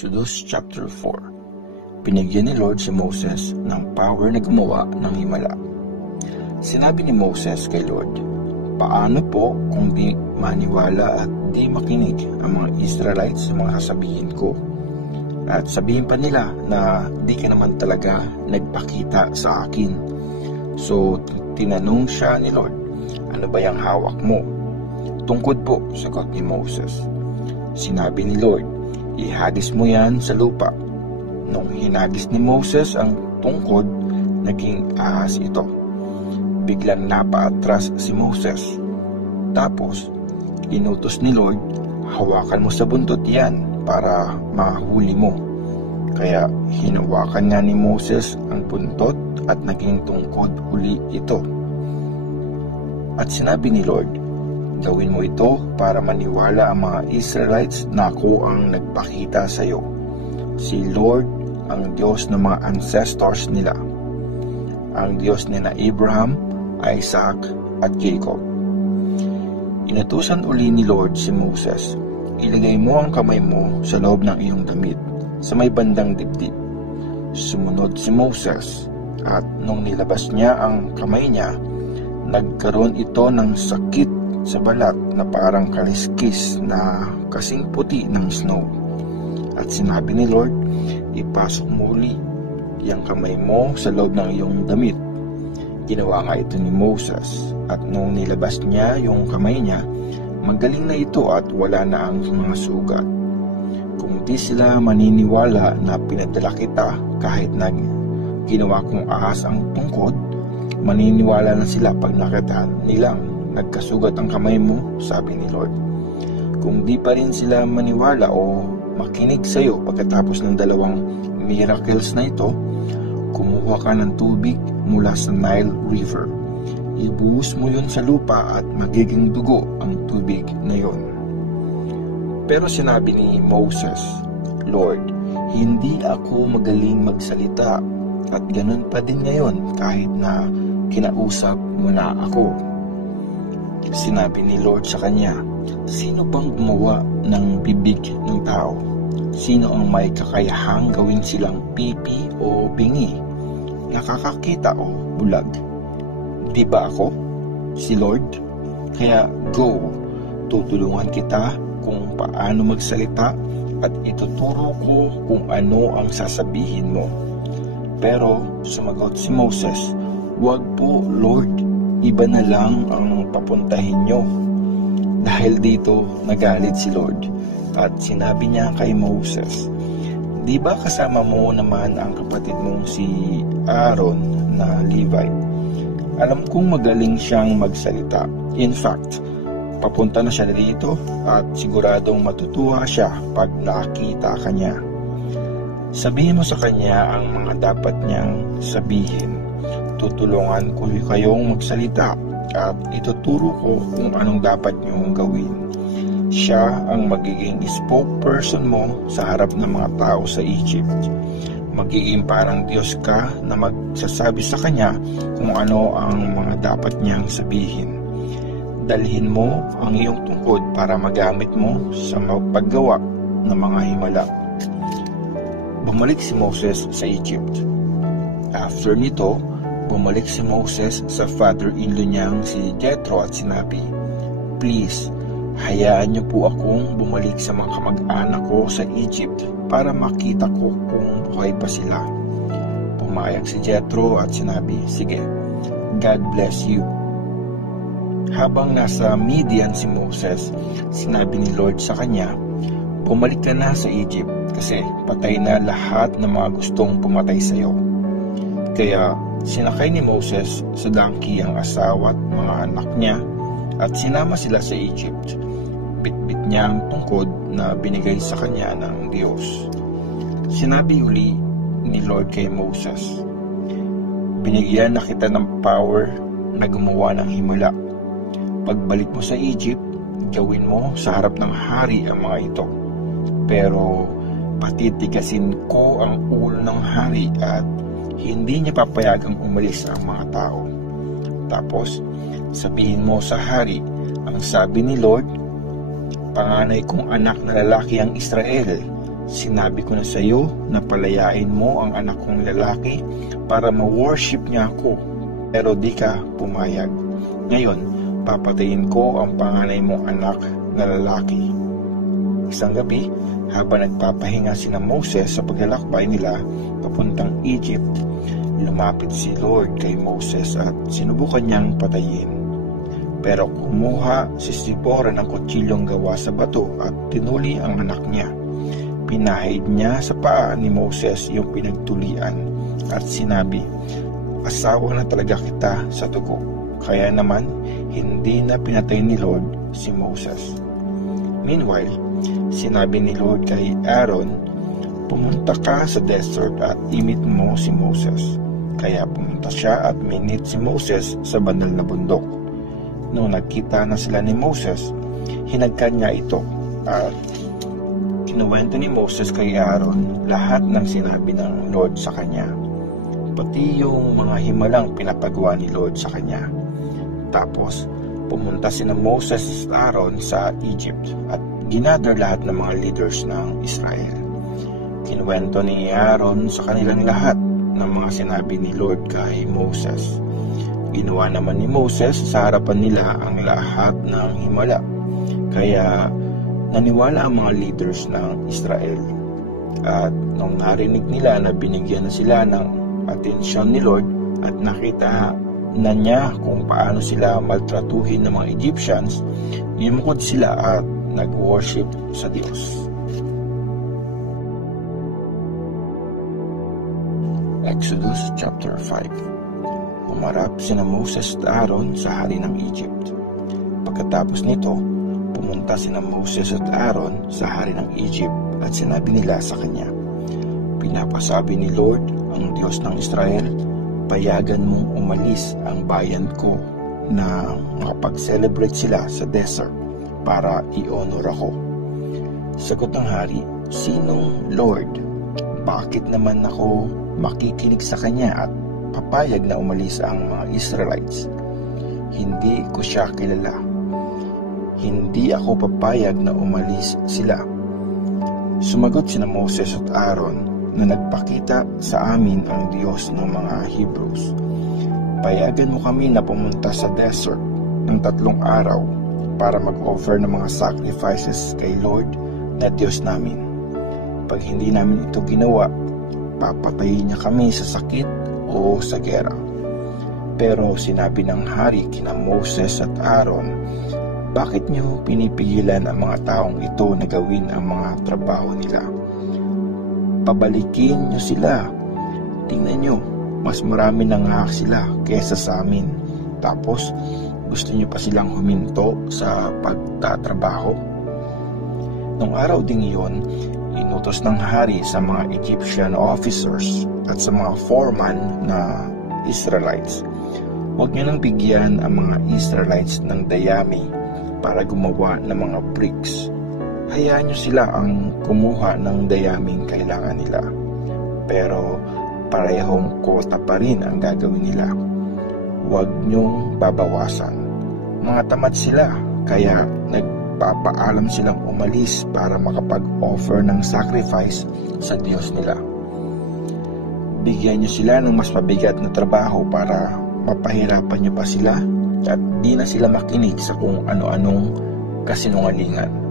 Exodus chapter 4. Binigyan ni Lord si Moses ng power na gumawa ng himala. Sinabi ni Moses kay Lord, "Paano po kung di maniwala at di makinig ang mga Israelites sa mga sasabihin ko? At sabihin pa nila na di ka naman talaga nagpakita sa akin." So tinanong siya ni Lord, "Ano ba yung hawak mo?" "Tungkod po," sagot ni Moses. Sinabi ni Lord, "Ihagis mo yan sa lupa." Nung hinagis ni Moses ang tungkod, naging ahas ito. Biglang napaatras si Moses. Tapos, inutos ni Lord, "Hawakan mo sa buntot yan para mahuli mo." Kaya hinawakan nga ni Moses ang buntot at naging tungkod uli ito. At sinabi ni Lord, "Gawin mo ito para maniwala ang mga Israelites na ako ang nagpakita sa iyo. Si Lord ang Diyos ng mga ancestors nila, ang Diyos ni na Abraham, Isaac at Jacob." Inutusan uli ni Lord si Moses, "Ilagay mo ang kamay mo sa loob ng iyong damit, sa may bandang dibdib." Sumunod si Moses, at nung nilabas niya ang kamay niya, nagkaroon ito ng sakit sa balat na parang kaliskis na kasing puti ng snow. At sinabi ni Lord, "Ipasok mo uli yung kamay mo sa loob ng iyong damit." Ginawa nga ito ni Moses, at nung nilabas niya yung kamay niya, magaling na ito at wala na ang mga sugat. Kung di sila maniniwala na pinadala kita kahit na ginawa kong ahas ang tungkod, maniniwala na sila pag nakita nilang nagkasugat ang kamay mo, sabi ni Lord. Kung di pa rin sila maniwala o makinig sa iyo pagkatapos ng dalawang miracles na ito, kumuha ka ng tubig mula sa Nile River. Ibuhos mo yun sa lupa at magiging dugo ang tubig na yun. Pero sinabi ni Moses, "Lord, hindi ako magaling magsalita at ganun pa din ngayon kahit na kinausap mo na ako." Sinabi ni Lord sa kanya, "Sino bang gumawa ng bibig ng tao? Sino ang may kakayahang gawin silang pipi o bingi, nakakakita o bulag? Di ba ako, si Lord? Kaya go, tutulungan kita kung paano magsalita at ituturo ko kung ano ang sasabihin mo." Pero sumagot si Moses, "Wag po, Lord, iba na lang ang papuntahin nyo." Dahil dito nagalit si Lord at sinabi niya kay Moses, "Di ba kasama mo naman ang kapatid mong si Aaron na Levite? Alam kong magaling siyang magsalita. In fact, papunta na siya dito at siguradong matutuwa siya pag nakita ka niya. Sabihin mo sa kanya ang mga dapat niyang sabihin. Tutulungan ko kayong magsalita at ituturo ko kung anong dapat niyong gawin. Siya ang magiging spokesperson mo sa harap ng mga tao sa Egypt. Magiging parang Diyos ka na magsasabi sa kanya kung ano ang mga dapat niyang sabihin. Dalhin mo ang iyong tungkod para magamit mo sa paggawa ng mga himala." Bumalik si Moses sa Egypt. After nito, bumalik si Moses sa father-in-law niyang si Jethro at sinabi, "Please, hayaan niyo po akong bumalik sa mga kamag-anak ko sa Egypt para makita ko kung buhay pa sila." Pumayag si Jethro at sinabi, "Sige, God bless you." Habang nasa Midian si Moses, sinabi ni Lord sa kanya, "Bumalik ka na sa Egypt kasi patay na lahat ng mga gustong pumatay sa iyo." Kaya sinakay ni Moses sa donkey ang asawa at mga anak niya at sinama sila sa Egypt. Bitbit niya ang tungkod na binigay sa kanya ng Diyos. Sinabi uli ni Lord kay Moses, "Binigyan na kita ng power na gumawa ng himala. Pagbalik mo sa Egypt, gawin mo sa harap ng hari ang mga ito. Pero patitigasin ko ang ulo ng hari at hindi niya papayagang umalis ang mga tao. Tapos, sabihin mo sa hari, ang sabi ni Lord, panganay kong anak na lalaki ang Israel, Sinabi ko na sa iyo na palayain mo ang anak kong lalaki para ma-worship niya ako, pero di ka pumayag. Ngayon, papatayin ko ang panganay mong anak na lalaki." Isang gabi, habang nagpapahinga sina Moses sa paglalakbay nila papuntang Egypt, lumapit si Lord kay Moses at sinubukan niyang patayin. Pero kumuha si Zipporah ng kutsilyong gawa sa bato at tinuli ang anak niya. Pinahid niya sa paa ni Moses yung pinagtulian at sinabi, "Asawa na talaga kita sa dugo." Kaya naman, hindi na pinatay ni Lord si Moses. Meanwhile, sinabi ni Lord kay Aaron, "Pumunta ka sa desert at imit mo si Moses." Kaya pumunta siya at minit si Moses sa banal na bundok. Noong nagkita na sila ni Moses, hinagkan niya ito at kinuwento ni Moses kay Aaron lahat ng sinabi ng Lord sa kanya, pati yung mga himalang pinapagawa ni Lord sa kanya. Tapos, pumunta sina Moses at Aaron sa Egypt at ginather lahat ng mga leaders ng Israel. Kinuwento ni Aaron sa kanilang lahat ng mga sinabi ni Lord kay Moses. Ginawa naman ni Moses sa harapan nila ang lahat ng himala. Kaya naniwala ang mga leaders ng Israel. At nung narinig nila na binigyan na sila ng atensyon ni Lord at nakita na niya kung paano sila maltratuhin ng mga Egyptians, yumukod sila at nag-worship sa Diyos. Exodus chapter 5. Humarap sina Moses at Aaron sa hari ng Egypt. Pagkatapos nito, pumunta sina Moses at Aaron sa hari ng Egypt at sinabi nila sa kanya, "Pinapasabi ni Lord, ang Diyos ng Israel, payagan mong umalis ang bayan ko na makapag-celebrate sila sa desert para i-honor ako." Sagot ng hari, "Sinong Lord? Bakit naman ako makikinig sa kanya at papayag na umalis ang mga Israelites? Hindi ko siya kilala. Hindi ako papayag na umalis sila." Sumagot sina Moses at Aaron na nagpakita sa amin ang Diyos ng mga Hebrews. "Payagan mo kami na pumunta sa desert ng 3 araw para mag-offer ng mga sacrifices kay Lord na Diyos namin. Pag hindi namin ito ginawa, papatayin niya kami sa sakit o sa gera." Pero sinabi ng hari kina Moses at Aaron, "Bakit niyo pinipigilan ang mga taong ito na gawin ang mga trabaho nila? Pabalikin niyo sila. Tingnan niyo, mas marami na nga sila kesa sa amin. Tapos, gusto niyo pa silang huminto sa pagtatrabaho?" Nung araw ding iyon, inutos ng hari sa mga Egyptian officers at sa mga foreman na Israelites, "Huwag niyo nang bigyan ang mga Israelites ng dayami para gumawa ng mga bricks. Hayaan niyo sila ang kumuha ng dayaming kailangan nila. Pero parehong kota pa rin ang gagawin nila. Huwag niyong babawasan. Mga tamad sila, kaya nagpapaalam silang umalis para makapag-offer ng sacrifice sa Diyos nila. Bigyan niyo sila ng mas mabigat na trabaho para mapahirapan niyo pa sila at di na sila makinig sa kung ano-anong kasinungalingan."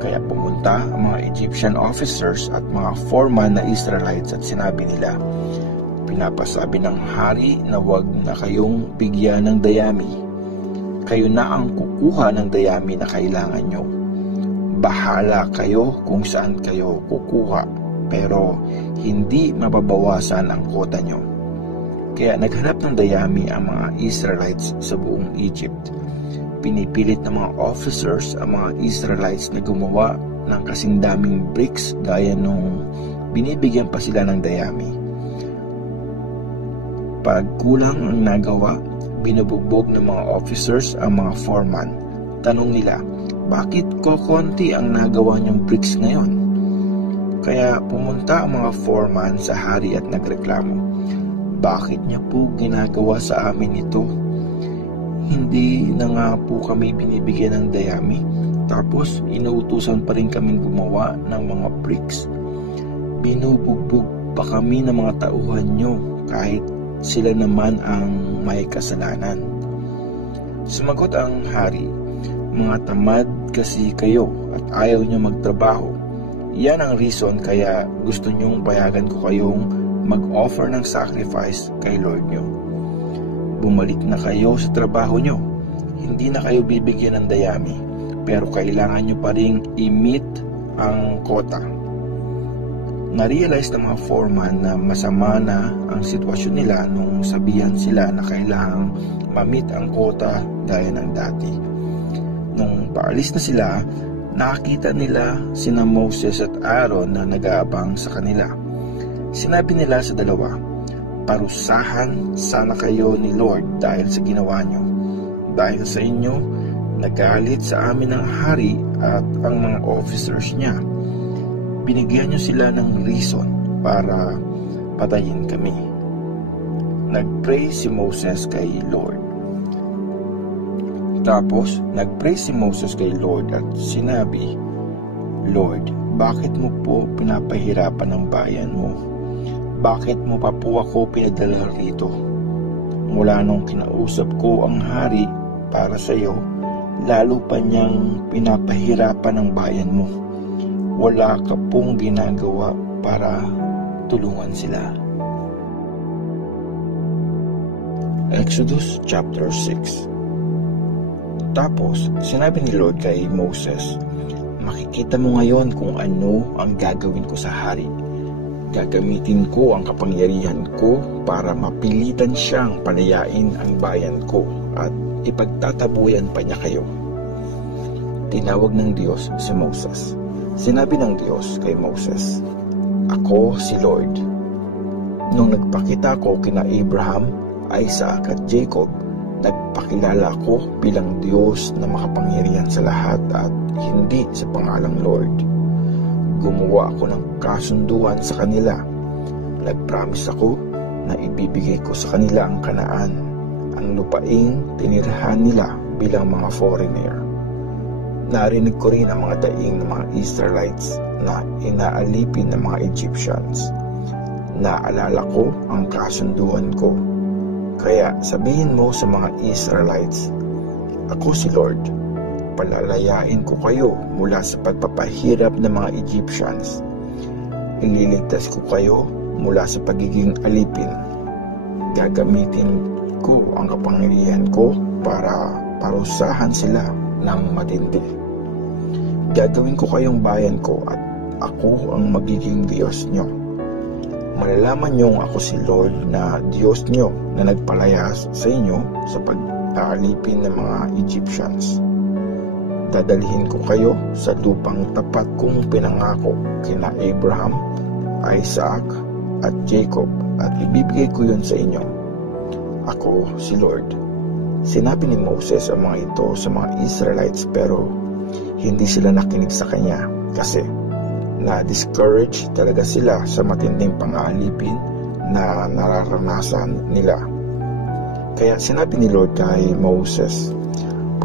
Kaya pumunta ang mga Egyptian officers at mga foreman na Israelites at sinabi nila, "Pinapasabi ng hari na huwag na kayong bigyan ng dayami. Kayo na ang kukuha ng dayami na kailangan nyo. Bahala kayo kung saan kayo kukuha, pero hindi mababawasan ang kota nyo." Kaya naghanap ng dayami ang mga Israelites sa buong Egypt. Pinipilit ng mga officers ang mga Israelites na gumawa ng kasing daming bricks gaya nung binibigyan pa sila ng dayami. Pag kulang ang nagawa, binubugbog ng mga officers ang mga foreman. Tanong nila, "Bakit kokonti ang nagawa niyong bricks ngayon?" Kaya pumunta ang mga foreman sa hari at nagreklamo, "Bakit niya po ginagawa sa amin ito? Hindi na nga po kami binibigyan ng dayami, Tapos inuutusan pa rin kaming gumawa ng mga bricks. Binubugbog pa kami ng mga tauhan nyo kahit sila naman ang may kasalanan. Sumagot ang hari, mga tamad kasi kayo at ayaw nyo magtrabaho. Yan ang reason kaya gusto nyong payagan ko kayong mag-offer ng sacrifice kay Lord nyo. Bumalik na kayo sa trabaho nyo. Hindi na kayo bibigyan ng dayami, pero kailangan nyo pa ring i-meet ang quota. Na-realize ng mga foreman na masama na ang sitwasyon nila nung sabihan sila na kailangang ma-meet ang quota gaya ng dati. Nung paalis na sila, nakakita nila sina Moses at Aaron na nag-aabang sa kanila. Sinabi nila sa dalawa, parusahan sana kayo ni Lord dahil sa ginawa nyo. Dahil sa inyo, nagalit sa amin ang hari at ang mga officers niya. Binigyan nyo sila ng reason para patayin kami. Nag-pray si Moses kay Lord. Tapos, nag-pray si Moses kay Lord at sinabi, Lord, bakit mo po pinapahirapan ang bayan mo? Bakit mo pa po ako pinadala rito? Mula nung kinausap ko ang hari para sa iyo, lalo pa niyang pinapahirapan ang bayan mo. Wala ka pong ginagawa para tulungan sila. Exodus chapter 6. Tapos, sinabi ni Lord kay Moses, makikita mo ngayon kung ano ang gagawin ko sa hari. Gagamitin ko ang kapangyarihan ko para mapilitan siyang palayain ang bayan ko at ipagtatabuyan pa niya kayo. Tinawag ng Diyos si Moses. Sinabi ng Diyos kay Moses, ako si Lord. Nung nagpakita ko kina Abraham, Isaac at Jacob, nagpakilala ako bilang Diyos na makapangyarihan sa lahat at hindi sa pangalang Lord. Gumawa ako ng kasunduan sa kanila. Nagpromise ako na ibibigay ko sa kanila ang Kanaan, ang lupaing tinirahan nila bilang mga foreigner. Narinig ko rin ang mga daing ng mga Israelites na inaalipin ng mga Egyptians. Naalala ko ang kasunduan ko. Kaya sabihin mo sa mga Israelites, ako si Lord, palalayain ko kayo mula sa pagpapahirap ng mga Egyptians. Ililigtas ko kayo mula sa pagiging alipin. Gagamitin ko ang kapangyarihan ko para parusahan sila ng matindi. Gagawin ko kayong bayan ko at ako ang magiging Diyos nyo. Malalaman niyong ako si Lord na Diyos nyo na nagpalaya sa inyo sa pag-aalipin ng mga Egyptians. Dadalhin ko kayo sa lupang tapat kong pinangako kina Abraham, Isaac at Jacob at ibibigay ko yun sa inyo. Ako si Lord. Sinabi ni Moses ang mga ito sa mga Israelites pero hindi sila nakinig sa kanya kasi na-discourage talaga sila sa matinding pang-aalipin na nararanasan nila. Kaya sinabi ni Lord kay Moses,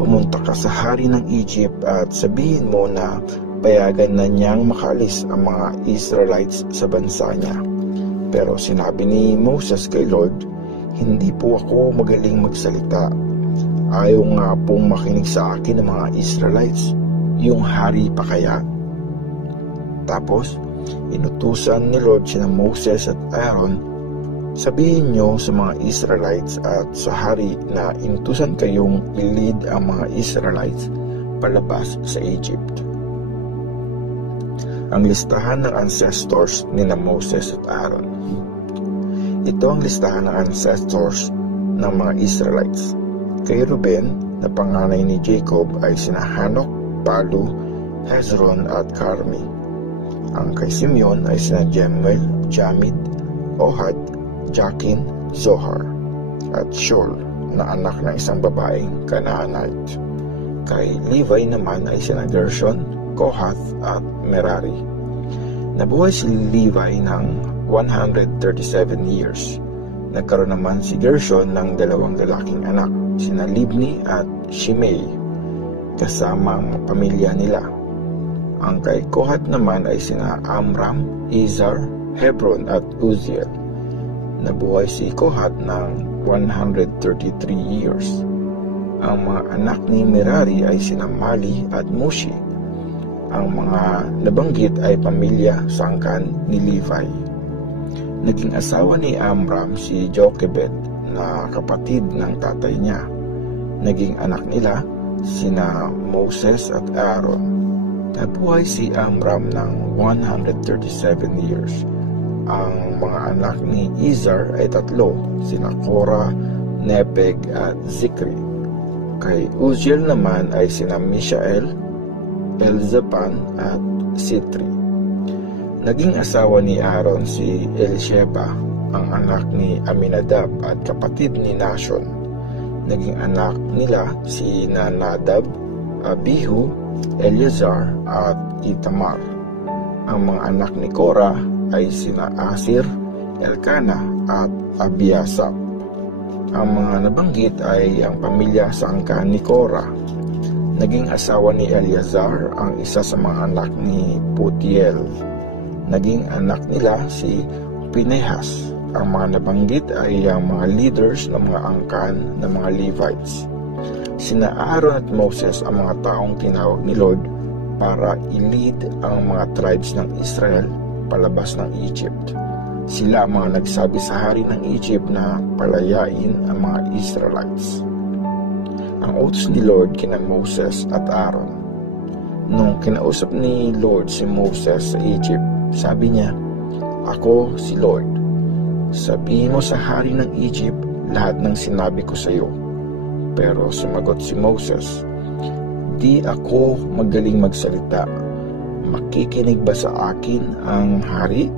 pumunta ka sa hari ng Egypt at sabihin mo na payagan na niyang makaalis ang mga Israelites sa bansa niya. Pero sinabi ni Moses kay Lord, hindi po ako magaling magsalita. Ayaw nga pong makinig sa akin ng mga Israelites. Yung hari pa kaya? Tapos, inutusan ni Lord sina Moses at Aaron, sabihin nyo sa mga Israelites at sa hari na inutusan kayong i-lead ang mga Israelites palabas sa Egypt. Ang listahan ng ancestors ni Moses at Aaron. Ito ang listahan ng ancestors ng mga Israelites. Kay Ruben, na panganay ni Jacob ay sina Hanok, Palu, Hezron at Carmi. Ang kay Simeon ay sina Jemuel, Jamid, Ohad, Jakin, Zohar at Shaul na anak ng isang babaeng Canaanite. Kay Levi naman ay sina Gershon, Kohath at Merari. Nabuhay si Levi ng 137 years. Nagkaroon naman si Gershon ng dalawang lalaking anak, sina Libni at Shimei. kasama ang pamilya nila. Ang kay Kohat naman ay sina Amram, Izhar, Hebron at Uzziel. Nabuhay si Kohat ng 133 years. Ang mga anak ni Merari ay sina Mali at Mushi. Ang mga nabanggit ay pamilya sa angkan ni Levi. Naging asawa ni Amram si Jochebed na kapatid ng tatay niya. Naging anak nila sina Moses at Aaron. Nabuhay si Amram ng 137 years. Ang mga anak ni Izhar ay 3, sina Korah, Nepeg at Zikri. Kay Uzziel naman ay sina Mishael, Elzaphan at Sitri. Naging asawa ni Aaron si Elisheba, ang anak ni Aminadab at kapatid ni Nashon. Naging anak nila si Nadab, Abihu, Eleazar at Itamar. Ang mga anak ni Korah ay sina Asir, Elkana at Abiasap. Ang mga nabanggit ay ang pamilya sa angkan ni Korah. Naging asawa ni Eleazar ang isa sa mga anak ni Putiel. Naging anak nila si Pinehas. Ang mga nabanggit ay ang mga leaders ng mga angkan ng mga Levites. Sina Aaron at Moses ang mga taong tinawag ni Lord para i-lead ang mga tribes ng Israel palabas ng Egypt. Sila ang mga nagsabi sa hari ng Egypt na palayain ang mga Israelites. Ang utos ni Lord kina Moses at Aaron. Nung kinausap ni Lord si Moses sa Egypt, sabi niya, "Ako si Lord. Sabihin mo sa hari ng Egypt lahat ng sinabi ko sa iyo." Pero sumagot si Moses, "Di ako magaling magsalita. Makikinig ba sa akin ang hari?"